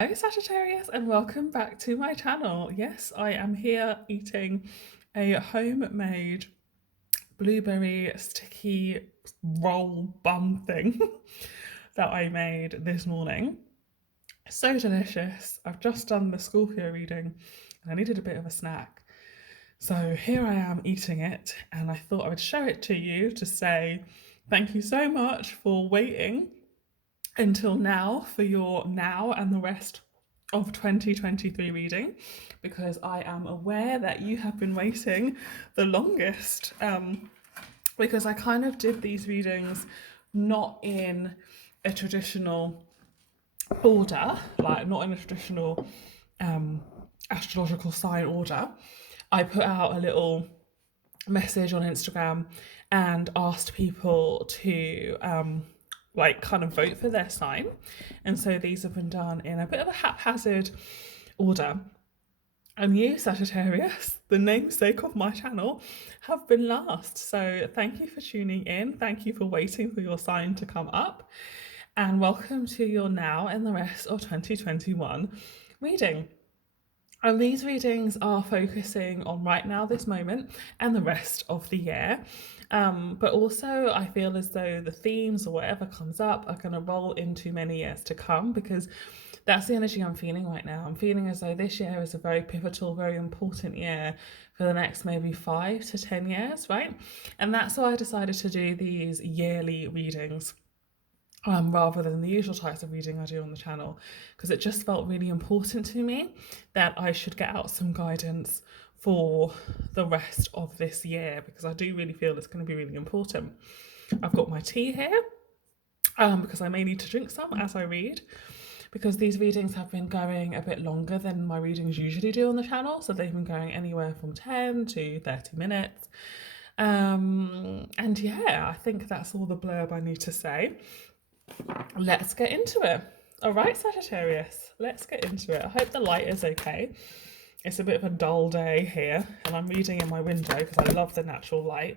Hello Sagittarius and welcome back to my channel. Yes, I am here eating a homemade blueberry sticky roll bun thing that I made this morning. So delicious. I've just done the school fair reading and I needed a bit of a snack. So here I am eating it and I thought I would show it to you to say thank you so much for waiting until now for your now and the rest of 2023 reading, because I am aware that you have been waiting the longest, because I kind of did these readings not in a traditional order, like not in a traditional astrological sign order. I put out a little message on Instagram and asked people to like kind of vote for their sign. And so these have been done in a bit of a haphazard order. And you, Sagittarius, the namesake of my channel, have been last. So thank you for tuning in. Thank you for waiting for your sign to come up. And welcome to your now and the rest of 2021 reading. And these readings are focusing on right now, this moment, and the rest of the year. But also, I feel as though the themes or whatever comes up are going to roll into many years to come, because that's the energy I'm feeling right now. I'm feeling as though this year is a very pivotal, very important year for the next maybe 5 to 10 years, right? And that's why I decided to do these yearly readings. Rather than the usual types of reading I do on the channel, because it just felt really important to me that I should get out some guidance for the rest of this year, because I do really feel it's going to be really important. I've got my tea here because I may need to drink some as I read, because these readings have been going a bit longer than my readings usually do on the channel. So they've been going anywhere from 10 to 30 minutes. And yeah, I think that's all the blurb I need to say. Let's get into it. All right, Sagittarius, let's get into it. I hope the light is okay. It's a bit of a dull day here, and I'm reading in my window because I love the natural light.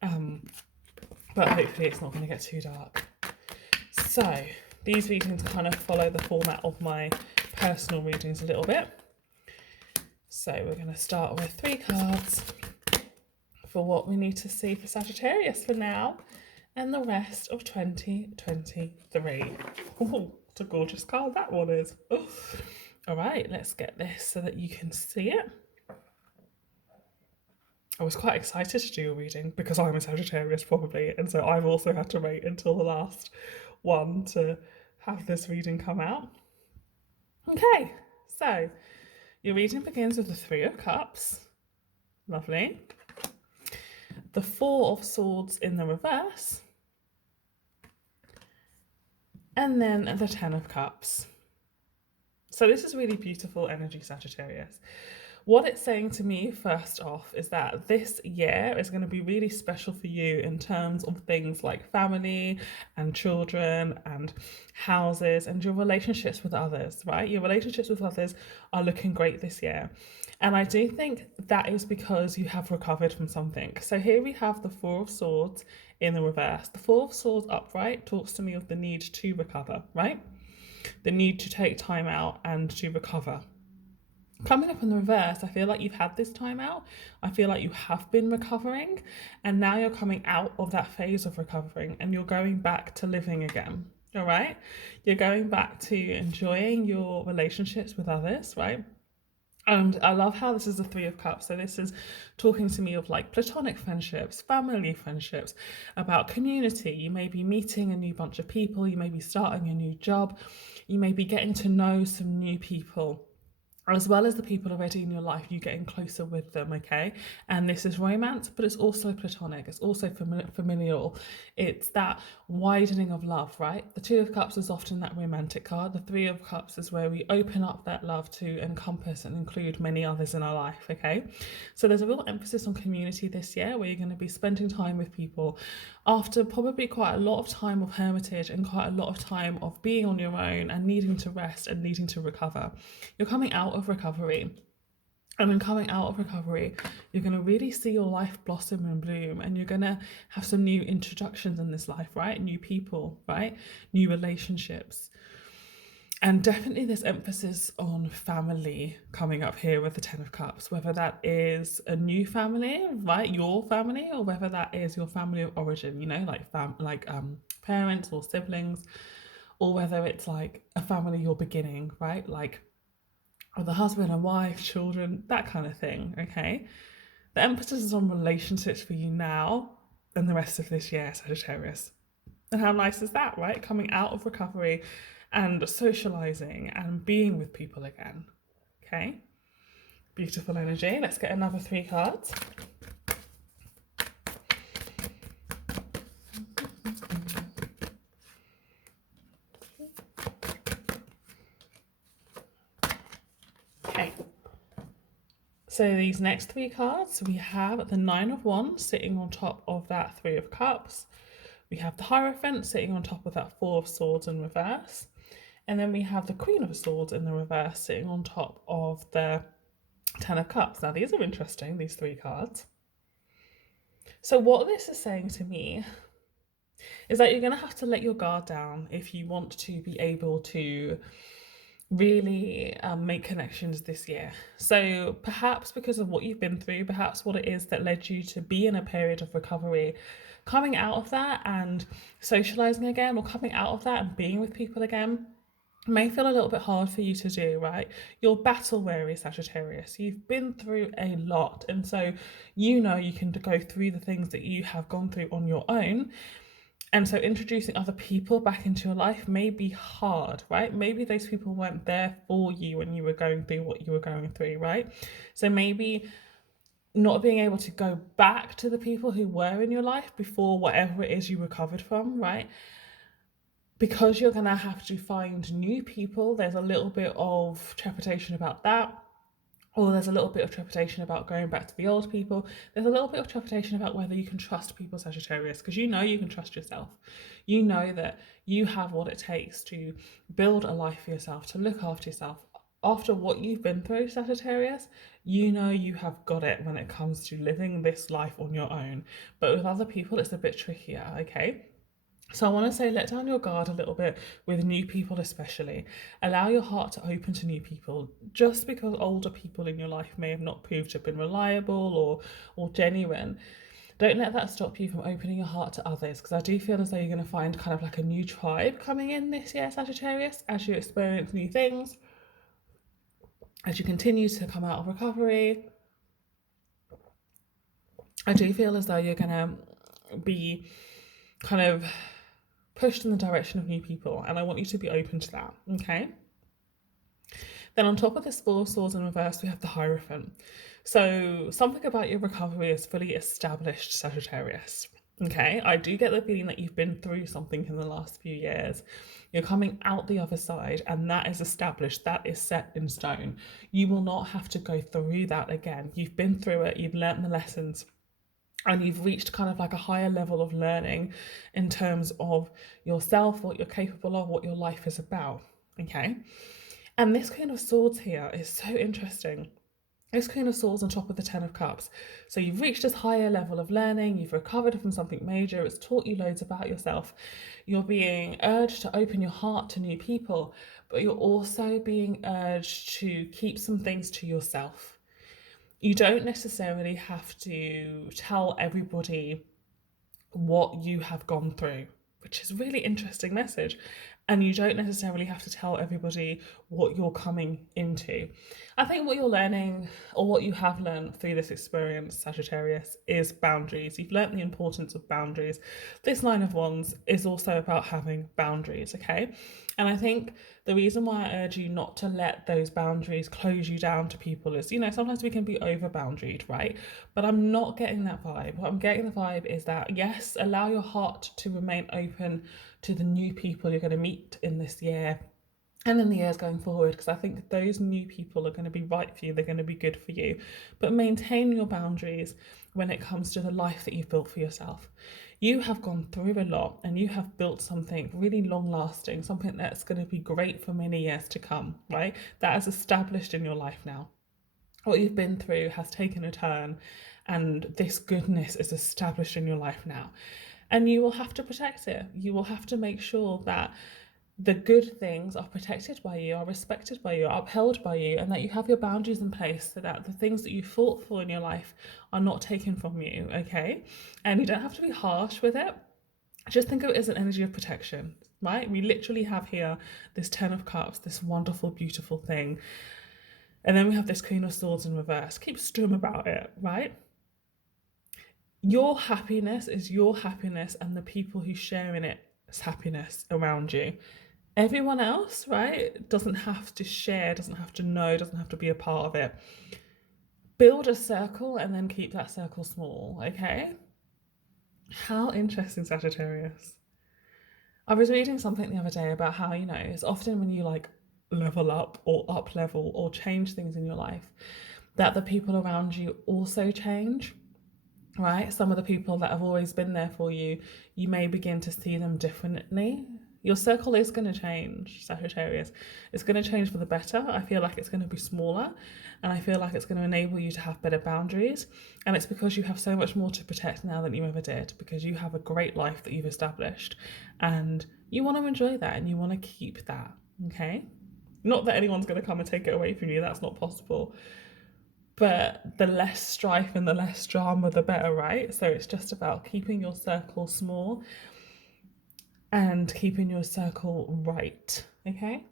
But hopefully it's not going to get too dark. So these readings kind of follow the format of my personal readings a little bit. So we're going to start with 3 cards for what we need to see for Sagittarius for now and the rest of 2023. Oh, what a gorgeous card that one is. Oh. All right, let's get this so that you can see it. I was quite excited to do a reading because I'm a Sagittarius probably, and so I've also had to wait until the last one to have this reading come out. Okay, so your reading begins with the 3 of Cups. Lovely. The 4 of Swords in the reverse. And then the 10 of Cups. So this is really beautiful energy, Sagittarius. What it's saying to me, first off, is that this year is going to be really special for you in terms of things like family and children and houses and your relationships with others, right? Your relationships with others are looking great this year. And I do think that is because you have recovered from something. So here we have the 4 of Swords in the reverse. The 4 of Swords upright talks to me of the need to recover, right? The need to take time out and to recover. Coming up in the reverse, I feel like you've had this time out. I feel like you have been recovering, and now you're coming out of that phase of recovering and you're going back to living again. All right? You're going back to enjoying your relationships with others, right? And I love how this is the 3 of Cups. So this is talking to me of like platonic friendships, family friendships, about community. You may be meeting a new bunch of people. You may be starting a new job. You may be getting to know some new people, as well as the people already in your life, you getting closer with them, okay? And this is romance, but it's also platonic. It's also familial. It's that widening of love, right? The 2 of Cups is often that romantic card. The 3 of Cups is where we open up that love to encompass and include many others in our life, okay? So there's a real emphasis on community this year, where you're going to be spending time with people after probably quite a lot of time of hermitage and quite a lot of time of being on your own and needing to rest and needing to recover. You're coming out of recovery. And in coming out of recovery, you're going to really see your life blossom and bloom, and you're going to have some new introductions in this life, right? New people, right? New relationships. And definitely this emphasis on family coming up here with the Ten of Cups, whether that is a new family, right, your family, or whether that is your family of origin, you know, like parents or siblings, or whether it's like a family you're beginning, right, like with a husband and wife, children, that kind of thing. Okay, the emphasis is on relationships for you now and the rest of this year, Sagittarius. And how nice is that, right? Coming out of recovery and socializing and being with people again. Okay, beautiful energy. Let's get another 3 cards. Okay, so these next 3 cards, we have the 9 of Wands sitting on top of that 3 of Cups. We have the Hierophant sitting on top of that 4 of Swords in reverse. And then we have the Queen of Swords in the reverse sitting on top of the 10 of Cups. Now, these are interesting, these 3 cards. So what this is saying to me is that you're going to have to let your guard down if you want to be able to really make connections this year. So perhaps because of what you've been through, perhaps what it is that led you to be in a period of recovery, coming out of that and socializing again, or coming out of that and being with people again, may feel a little bit hard for you to do, right? You're battle weary, Sagittarius. You've been through a lot. And so you know you can go through the things that you have gone through on your own. And so introducing other people back into your life may be hard, right? Maybe those people weren't there for you when you were going through what you were going through, right? So maybe not being able to go back to the people who were in your life before whatever it is you recovered from, right? Because you're going to have to find new people, there's a little bit of trepidation about that. Or there's a little bit of trepidation about going back to the old people. There's a little bit of trepidation about whether you can trust people, Sagittarius, because you know you can trust yourself. You know that you have what it takes to build a life for yourself, to look after yourself. After what you've been through, Sagittarius, you know you have got it when it comes to living this life on your own. But with other people, it's a bit trickier, okay? So I want to say, let down your guard a little bit with new people, especially. Allow your heart to open to new people. Just because older people in your life may have not proved to have been reliable or genuine, don't let that stop you from opening your heart to others. Because I do feel as though you're going to find kind of like a new tribe coming in this year, Sagittarius, as you experience new things, as you continue to come out of recovery. I do feel as though you're going to be kind of pushed in the direction of new people, and I want you to be open to that, okay? Then on top of this 4 swords in reverse, we have the Hierophant. So something about your recovery is fully established, Sagittarius. Okay, I do get the feeling that you've been through something in the last few years. You're coming out the other side, and that is established, that is set in stone. You will not have to go through that again. You've been through it, you've learnt the lessons, and you've reached kind of like a higher level of learning in terms of yourself, what you're capable of, what your life is about, okay? And this Queen of Swords here is so interesting. This Queen of Swords on top of the 10 of Cups. So you've reached this higher level of learning, you've recovered from something major, it's taught you loads about yourself. You're being urged to open your heart to new people, but you're also being urged to keep some things to yourself. You don't necessarily have to tell everybody what you have gone through, which is a really interesting message. And you don't necessarily have to tell everybody what you're coming into. I think what you're learning, or what you have learned through this experience, Sagittarius, is boundaries. You've learned the importance of boundaries. This 9 of Wands is also about having boundaries, okay? And I think the reason why I urge you not to let those boundaries close you down to people is, sometimes we can be over boundaried, right? But I'm not getting that vibe. What I'm getting the vibe is that, yes, allow your heart to remain open to the new people you're going to meet in this year and in the years going forward, because I think those new people are going to be right for you, they're going to be good for you. But maintain your boundaries when it comes to the life that you've built for yourself. You have gone through a lot, and you have built something really long lasting, something that's going to be great for many years to come, right? That is established in your life now. What you've been through has taken a turn, and this goodness is established in your life now. And you will have to protect it. You will have to make sure that the good things are protected by you, are respected by you, are upheld by you, and that you have your boundaries in place so that the things that you fought for in your life are not taken from you, okay? And you don't have to be harsh with it. Just think of it as an energy of protection, right? We literally have here this 10 of Cups, this wonderful, beautiful thing. And then we have this Queen of Swords in reverse. Keep stum about it, right? Your happiness is your happiness and the people who share in it's happiness around you. Everyone else, right, doesn't have to share, doesn't have to know, doesn't have to be a part of it. Build a circle and then keep that circle small, okay? How interesting, Sagittarius. I was reading something the other day about how, it's often when you like level up or up level or change things in your life that the people around you also change, right? Some of the people that have always been there for you, you may begin to see them differently. Your circle is going to change, Sagittarius. It's going to change for the better. I feel like it's going to be smaller, and I feel like it's going to enable you to have better boundaries. And it's because you have so much more to protect now than you ever did, because you have a great life that you've established and you want to enjoy that and you want to keep that, okay? Not that anyone's going to come and take it away from you. That's not possible. But the less strife and the less drama, the better, right? So it's just about keeping your circle small and keeping your circle right, okay?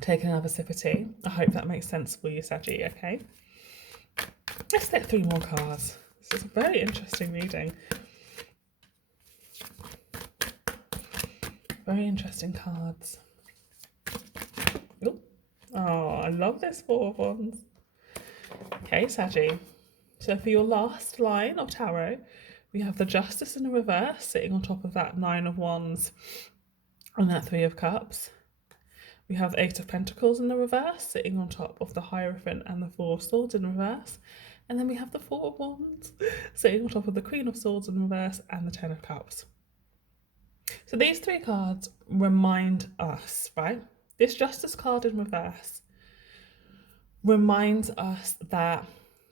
Take another sip of tea. I hope that makes sense for you, Saggy, okay? Let's get 3 more cards. This is a very interesting reading. Very interesting cards. Ooh. Oh, I love this 4 of Wands. Okay, Saggy. So for your last line of tarot, we have the Justice in the reverse sitting on top of that 9 of Wands and that 3 of Cups. We have 8 of Pentacles in the reverse sitting on top of the Hierophant and the 4 of Swords in reverse. And then we have the 4 of Wands sitting on top of the Queen of Swords in reverse and the 10 of Cups. So these 3 cards remind us, right? This Justice card in reverse reminds us that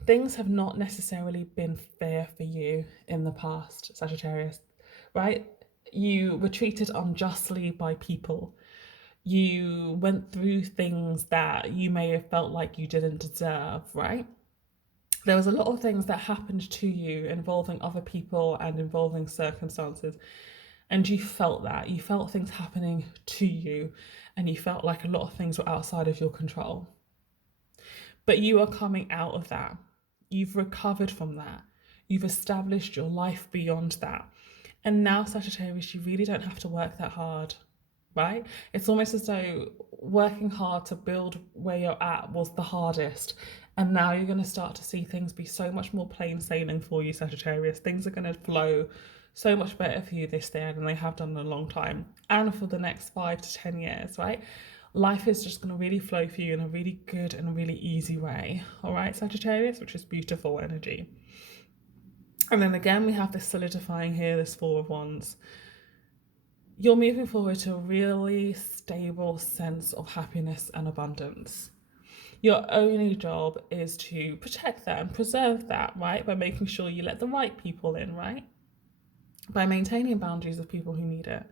things have not necessarily been fair for you in the past, Sagittarius, right? You were treated unjustly by people. You went through things that you may have felt like you didn't deserve, right? There was a lot of things that happened to you involving other people and involving circumstances. And you felt that. You felt things happening to you, and you felt like a lot of things were outside of your control. But you are coming out of that. You've recovered from that. You've established your life beyond that. And now, Sagittarius, you really don't have to work that hard, right? It's almost as though working hard to build where you're at was the hardest. And now you're going to start to see things be so much more plain sailing for you, Sagittarius. Things are going to flow so much better for you this year than they have done in a long time. And for the next 5 to 10 years, right? Life is just going to really flow for you in a really good and a really easy way. All right, Sagittarius, which is beautiful energy. And then again, we have this solidifying here, this 4 of Wands. You're moving forward to a really stable sense of happiness and abundance. Your only job is to protect that and preserve that, right? By making sure you let the right people in, right? By maintaining boundaries of people who need it.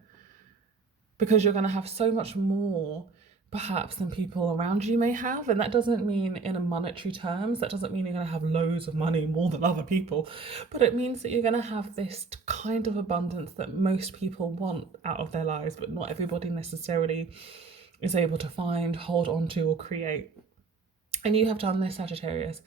Because you're going to have so much more, perhaps, than people around you may have. And that doesn't mean in a monetary terms. That doesn't mean you're going to have loads of money, more than other people. But it means that you're going to have this kind of abundance that most people want out of their lives, but not everybody necessarily is able to find, hold on to, or create. And you have done this, Sagittarius.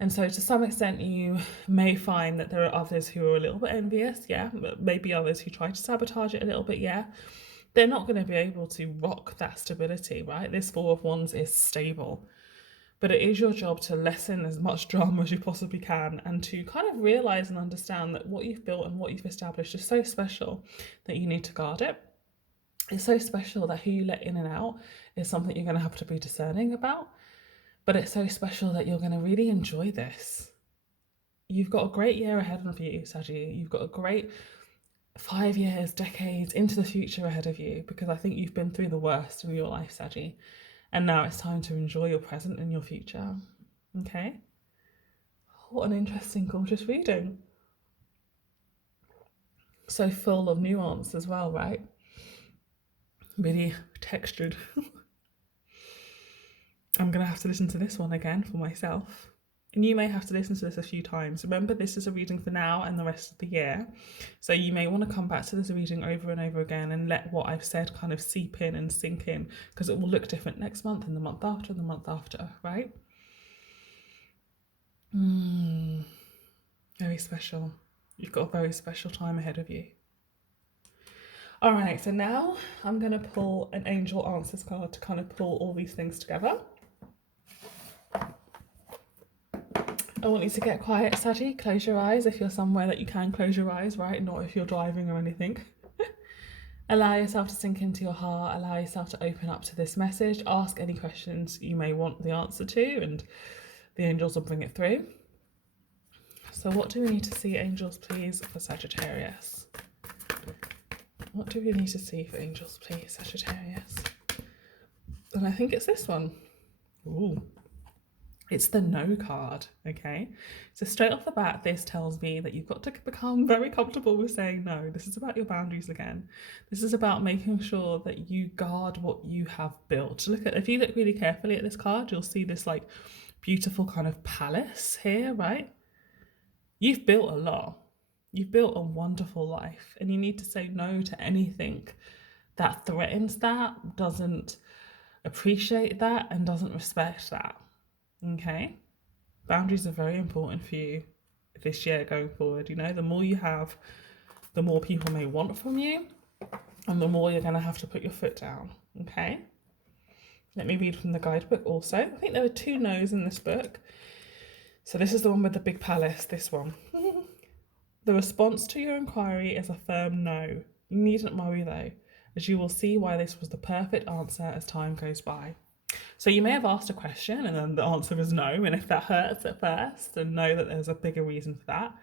And so to some extent, you may find that there are others who are a little bit envious, yeah, but maybe others who try to sabotage it a little bit, yeah. They're not going to be able to rock that stability, right? This 4 of Wands is stable. But it is your job to lessen as much drama as you possibly can and to kind of realise and understand that what you've built and what you've established is so special that you need to guard it. It's so special that who you let in and out is something you're going to have to be discerning about. But it's so special that you're going to really enjoy this. You've got a great year ahead of you, Saggy. You've got a great 5 years, decades into the future ahead of you, because I think you've been through the worst in your life, Saggy. And now it's time to enjoy your present and your future. Okay? What an interesting, gorgeous reading. So full of nuance as well, right? really textured. I'm going to have to listen to this one again for myself. And you may have to listen to this a few times. Remember, this is a reading for now and the rest of the year. So you may want to come back to this reading over and over again and let what I've said kind of seep in and sink in, because it will look different next month and the month after and the month after, right? Very special. You've got a very special time ahead of you. All right, so now I'm going to pull an angel answers card to kind of pull all these things together. I want you to get quiet, Saggy. Close your eyes if you're somewhere that you can close your eyes, right? Not if you're driving or anything. Allow yourself to sink into your heart. Allow yourself to open up to this message. Ask any questions you may want the answer to, and the angels will bring it through. So what do we need to see, angels, please, for Sagittarius? What do we need to see for angels, please, Sagittarius? And I think it's this one. Ooh. It's the no card, okay? So straight off the bat, this tells me that you've got to become very comfortable with saying no. This is about your boundaries again. This is about making sure that you guard what you have built. If you look really carefully at this card, you'll see this like beautiful kind of palace here, right? You've built a lot. You've built a wonderful life, and you need to say no to anything that threatens that, doesn't appreciate that, and doesn't respect that. Okay, boundaries are very important for you this year going forward. You know, the more you have, the more people may want from you, and the more you're going to have to put your foot down. Okay, let me read from the guidebook also. I think there are 2 no's in this book. So this is the one with the big palace, this one. The response to your inquiry is a firm no. You needn't worry though, as you will see why this was the perfect answer as time goes by. So you may have asked a question and then the answer is no, and if that hurts at first, then know that there's a bigger reason for that.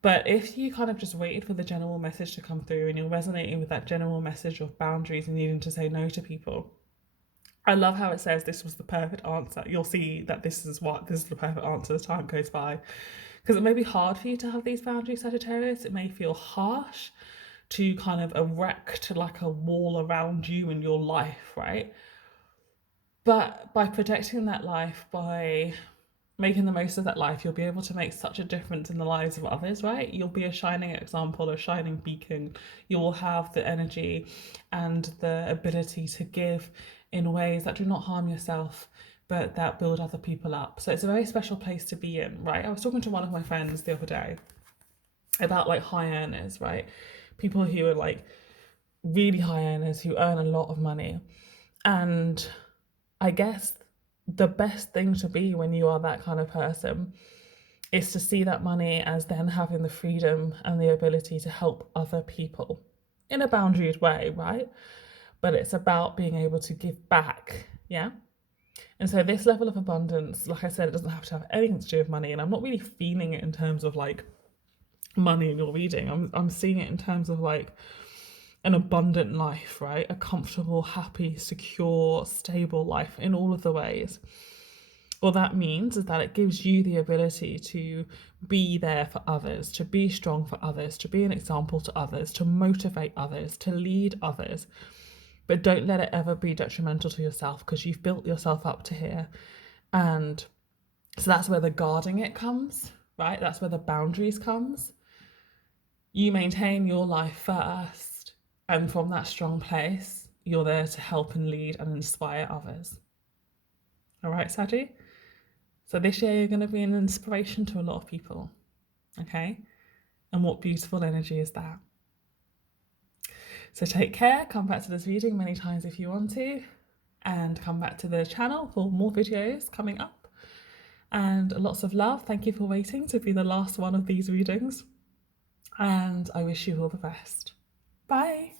But if you kind of just waited for the general message to come through and you're resonating with that general message of boundaries and needing to say no to people, I love how it says this was the perfect answer. You'll see that this is the perfect answer as time goes by. Because it may be hard for you to have these boundaries, Sagittarius. It may feel harsh to kind of erect like a wall around you and your life, right? But by protecting that life, by making the most of that life, you'll be able to make such a difference in the lives of others, right? You'll be a shining example, a shining beacon. You will have the energy and the ability to give in ways that do not harm yourself, but that build other people up. So it's a very special place to be in, right? I was talking to one of my friends the other day about like high earners, right? People who are like really high earners who earn a lot of money. And I guess the best thing to be when you are that kind of person is to see that money as then having the freedom and the ability to help other people in a boundaried way, right? But it's about being able to give back, yeah? And so this level of abundance, like I said, it doesn't have to have anything to do with money, and I'm not really feeling it in terms of like money in your reading. I'm seeing it in terms of like an abundant life, right? A comfortable, happy, secure, stable life in all of the ways. What that means is that it gives you the ability to be there for others, to be strong for others, to be an example to others, to motivate others, to lead others. But don't let it ever be detrimental to yourself, because you've built yourself up to here. And so that's where the guarding it comes, right? That's where the boundaries comes. You maintain your life first. And from that strong place, you're there to help and lead and inspire others. All right, Saggy? So this year you're going to be an inspiration to a lot of people, okay? And what beautiful energy is that? So take care, come back to this reading many times if you want to, and come back to the channel for more videos coming up. And lots of love. Thank you for waiting to be the last one of these readings. And I wish you all the best. Bye.